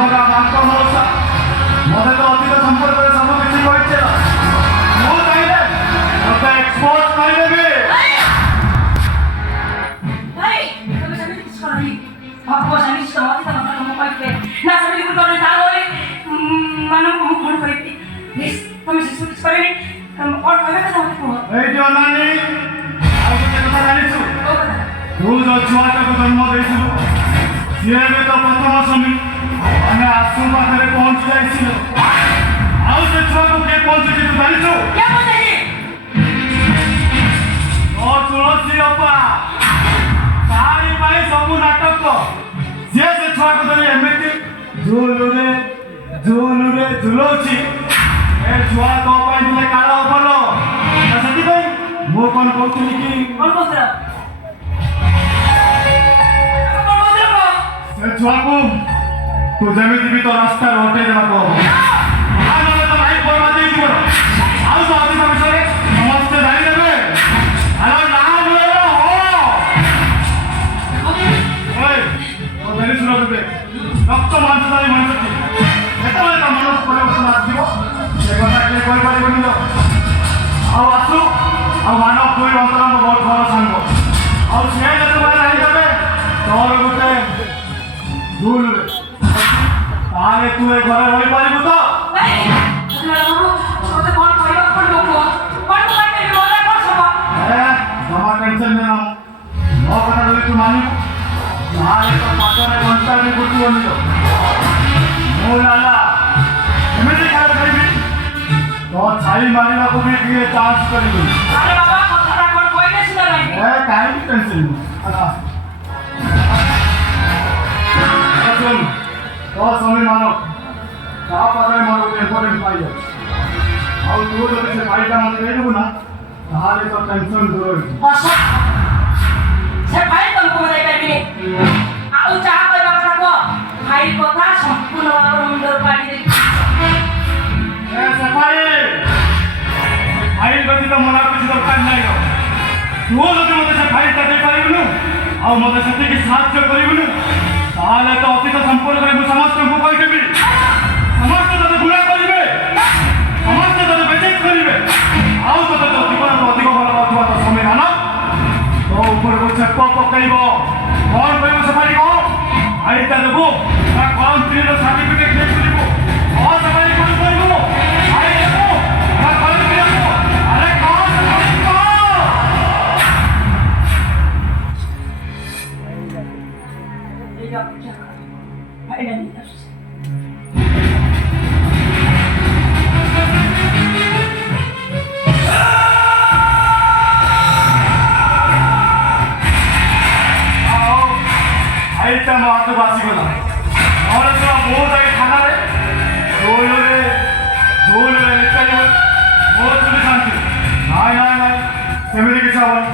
ମଗା ମାଙ୍କ ମଉସା ମୋତେ ତ ଅତୀତ ସମ୍ପର୍କରେ ସବୁ କିଛି କହିଛ। ମୁଁ ଚାହିଁଲେ ମୋତେ ଏକ୍ସପୋଜ କରିଦେବି। ଏଇଠି ଅନାନି ଆଉ ଗୋଟେ କଥା ଜାଣିଛୁ? ତୁ ଯୋଉ ଛୁଆଟାକୁ ଜନ୍ମ ଦେଇଥିଲୁ ସିଏ ଏବେ ତ ପ୍ରଥମ ସ୍ୱାମୀ ଆମେ ଆସୁ ପାଖରେ ପହଞ୍ଚି ଯାଇଥିଲୁ। ଆଉ ସେ ଛୁଆକୁ କିଏ ପହଞ୍ଚୁଛି ତୁ ଜାଣିଛୁ? ତୁଳସୀ ଅପା ତାରି ପାଇଁ ସବୁ ନାଟକ। ସିଏ ସେ ଛୁଆକୁ ଧରି ଏମିତି ଝୁଲୁରେ ଝୁଲୁରେ ଝୁଲଉଛି ଏ ଛୁଆ ତୋ ପାଇଁ ଥିଲେ କାଳ ଭଲ। ସେଥିପାଇଁ ମୁଁ କ'ଣ କହୁଥିଲି କି ସେ ଛୁଆକୁ ତୁ ଯେମିତି ବି ତୋ ରାସ୍ତାରେ ହଟେଇ ଦେବାକୁ ହବ। ନହେଲେ ତ ଲାଇଫ୍ ବର୍ବାଦ ହେଇଯିବ। ଆଉ ତ ଅଧିକ ବିଷୟରେ ସମସ୍ତେ ଜାଣିଦେବେ। ଆରେ ନା ରକ୍ତ ମାଂସଧାରୀ ମଣିଷଟି ଯେତେବେଳେ ତା ମନକୁ ପରିବର୍ତ୍ତନ ଆସିଯିବ ସେ କଥା କିଏ କହିପାରିବନି। ଆଉ ଆସୁ ଆଉ ମାନବ ଦୁଇ ଅନ୍ତରଙ୍ଗ ବହୁତ ଭଲ ସାଙ୍ଗ। ଆଉ ସିଏ ଯେତେବେଳେ ଜାଣିଦେବେ ତୋର ଗୋଟେ ଭୁଲରେ ତାହେଲେ ତୁ ଏ ଘରେ ରହିପାରିବୁ ତ? ଜମା ଟେନସନ୍ ନେନା। ମୋ କଥା ଯଦି ତୁ ମାନିବୁ ତାହେଲେ ତ ପାଦରେ ଘଣ୍ଟା ବି ବୁଝିବନି। ମୁଁ ଲାଲା ଏମିତି ଖେଳ କରିବି ତ ଛାଇ ମାରିବାକୁ ବି ଟିକେ ଚାନ୍ସ କରିବି। କାହିଁକି ଟେନସନ୍ ଶୁଣୁ ତୋ ସ୍ୱାମୀ ମାନ ତା ପାଖରେ ମୋର ଗୋଟେ ଇମ୍ପୋର୍ଟାଣ୍ଟ ଫାଇଲ୍ ଅଛି। ଆଉ ତୁ ଯଦି ସେ ଫାଇଲ୍ଟା ମୋତେ ଦେଇଦେବୁ ନା ତାହେଲେ ତ ଟେନସନ୍ ଦୂର ହେଇଯିବ। ଆଉ ଯାହା କହିବା କଥା କହ। ଭାଇ କଥା ସମ୍ପୂର୍ଣ୍ଣ ଭାବରେ ମୁଣ୍ଡରୁ କାଟିଦେବି। ଫାଇଲ୍ ବ୍ୟତୀତ ମୋର ଆଉ କିଛି ଦରକାର ନାହିଁ। ତୁ ଯଦି ମୋତେ ସେ ଫାଇଲ୍ଟା ଦେଇପାରିବୁନୁ ଆଉ ମୋତେ ସେତିକି ସାହାଯ୍ୟ କରିବୁନୁ ତାହେଲେ ତ ଅତୀତ ସମ୍ପର୍କରେ ମୁଁ ସମସ୍ତଙ୍କୁ କହିଦେବି। ସମସ୍ତେ ତୋତେ ଗୁଣା କରିବେ, ସମସ୍ତେ ତୋତେ ବେଜେତ କରିବେ। ଆଉ ତୋତେ ତୋ ଜୀବନରୁ ଅଧିକ ଭଲ ପାଉଥିବା ତୋ ସ୍ୱାମୀ ମାନ ତୋ ଉପରକୁ ଛେପ ପକେଇବ। କ'ଣ କହିବୁ ସେ ଫାଇଲ୍ କହ? ଫାଇଲ୍ଟା ଦେବୁ ନା କମ୍ ସ୍ତ୍ରୀର ସାର୍ଟିଫିକେଟ୍ ନେଇ ଯିବୁ? କ'ଣ ସେ ଫାଇଲ୍ କ'ଣ କରିବୁ? ଫାଇଲ୍ ଦେବୁ ନା କଲେଜ ଯିବୁ? ଆରେ କ'ଣ ସେ ଫାଇଲ୍ କହ? ଫାଇଲ୍ଟା ମୋ ହାତକୁ ଆସିଗଲା। ନହେଲେ ତ ମୁଁ ଯାଇ ଥାନାରେ ଝୁଲୁରେ ଲେଖାଯିବ ମୋ ଚୁଲି ଶାନ୍ତି। ନାଇଁ ନାଇଁ ନାଇଁ ସେମିତି କିଛି ହବନି।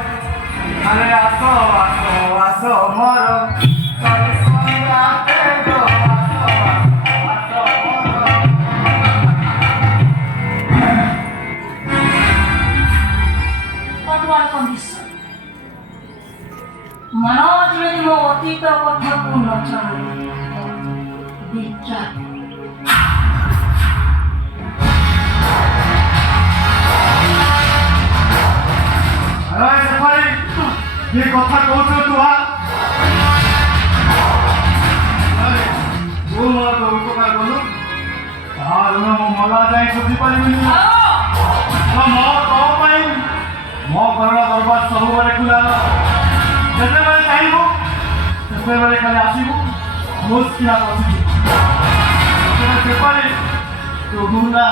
ଆରେ ଆସ ଆସ ଆସ ମୋର मनोज में वो अतीत कथा को न जाने विचार अरे सफाई ये कथा कौन तू आ अरे तू मोर तो उपकार करू तार न मला जाई सोची पारिबिनी मो तो पाई मो घरला दरबार सब बारे खुला ଯେତେବେଳେ ଚାହିଁବୁ ସେତେବେଳେ ଖାଲି ଆସିବୁ ମୁସ୍କିନା ବସିବୁ। ସେପାଳି ତୁ ଗୁଣ୍ଡା